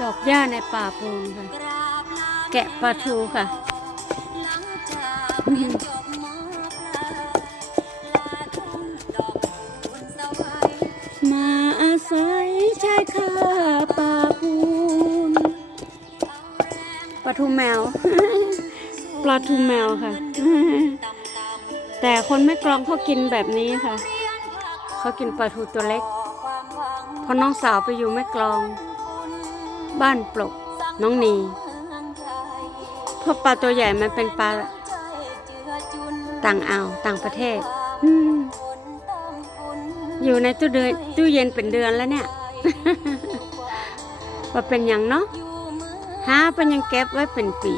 ดอกหญ้าในป่าปูนค่ะ แกะปลาทูค่ะมาอาศัยชายคาป่าปูนปลาทูแมว ปลาทูแมวค่ะ แต่คนไม่กรองเขากินแบบนี้ค่ะ เขากินปลาทูตัวเล็ก พอน้องสาวไปอยู่แม่กลอง บ้านปลกน้องนีเพราะปลาตัวใหญ่มันเป็นปลาต่างอ่าวต่างประเทศอืมอยู่ในตู้เดือนตู้เย็นเป็นเดือนแล้วเนี่ยว่าเป็นอย่างเนาะหาเป็นยังเก็บไว้เป็นปี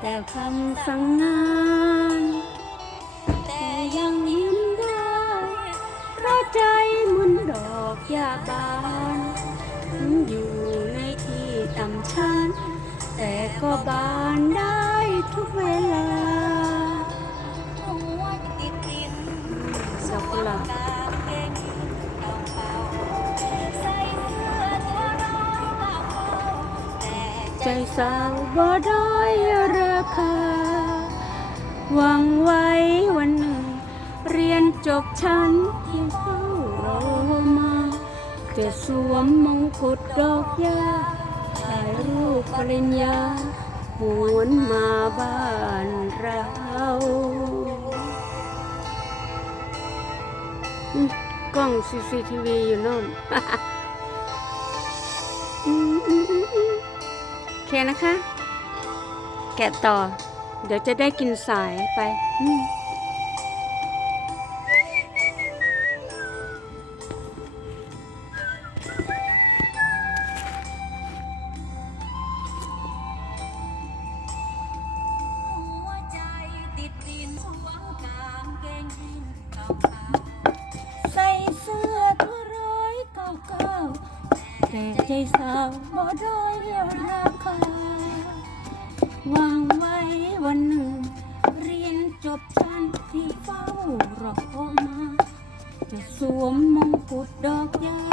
แต่คำสั่งงานแต่ ยังยิ้มได้เพราะใจมันดอกหญ้าบานอยู่ในที่ต่ำชันแต่ก็บานได้ทุกเวลาดอกหลาบใจสาวบ่ได้อยราคา หวังไว้วันหนึ่ง ยนจบชั้นที่เฝ้ารอมา จะสวมมงกุฎดอกหญ้าถ่ายรูปปริญญาหวนมาบ้านเรากล้อง CCTV อยู่โน่นโอเคนะคะ แกะต่อ เดี๋ยวจะได้กินสายไป แต่ใจสาวบ่ด้อยราคาหวังไว้วันหนึ่ง เรียนจบชั้นที่เฝ้ารอมา จะสวมมงกุฎดอกหญ้า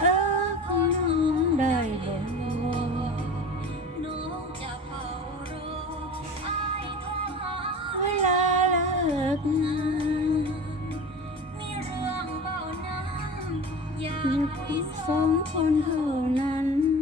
เออของน้องได้บ่เวลาเลิกงานอยู่สองคนเท่านั้น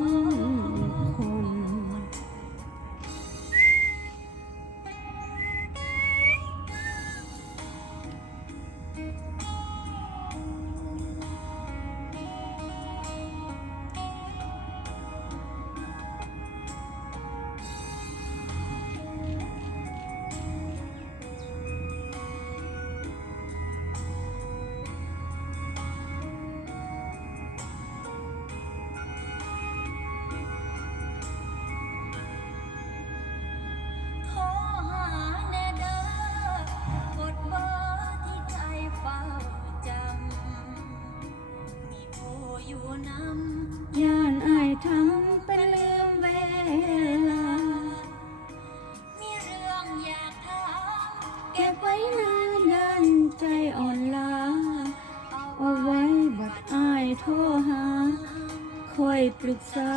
ค่อยปรึกษา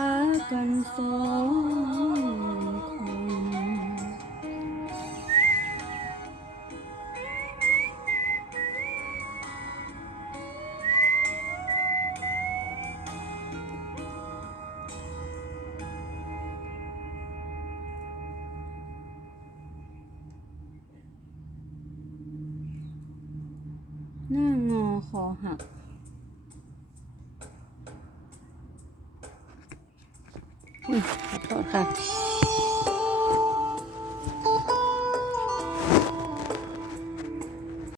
กันสองคนหน้างอคอหัก ขอโทษค่ะ